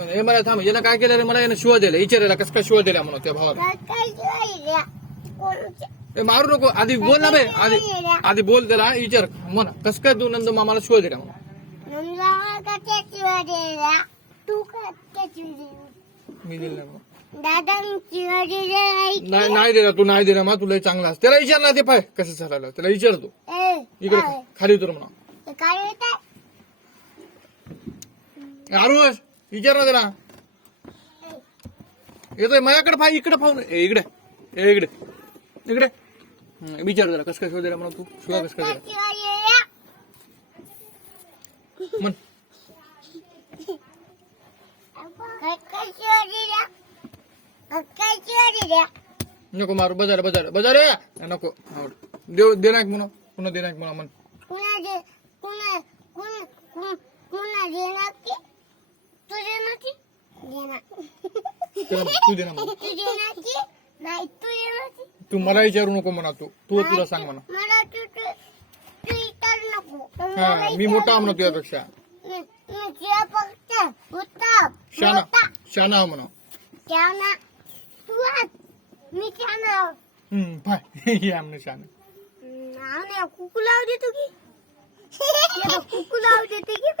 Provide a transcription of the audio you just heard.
हे मला थांब, यानं काय केलं रे, मला यानं शिवा दिला, विचारायला कसं काय शिवा दिला म्हणून त्या भावाला. ए मारू नको, आधी बोल ना बे, आधी बोल त्याला, विचार म्हणा कसं काय तू नंद मामाला शिवा दिला म्हणून. मी दिला नाही दिला, तू नाही दिला, मग तुला चांगला असं त्याला विचार ना, ते पाय कसं चालायला त्याला विचारतो. इकडे खाली उतर म्हणा, आरुष विचार ना त्याला. येतोय माझ्याकडे पाय, इकडे पाहून इकडे इकडे इकडे विचार जरा कसं काय शिवा दिला म्हणा, तू शिवा कसं काय दिला म्हण. नको मारू, बजार बजार बजार नको, देव देणार म्हणून, पुन्हा देणार म्हणा म्हण. तू देणार म्हणा, तू मला विचारू नको म्हणा, तू तू तुला सांग म्हणा. हा मी मोठा म्हणा तुझ्यापेक्षा, शाना शाना म्हणा. पाय आमने शाना कुकू लाव देतो की कुकू लाव देते की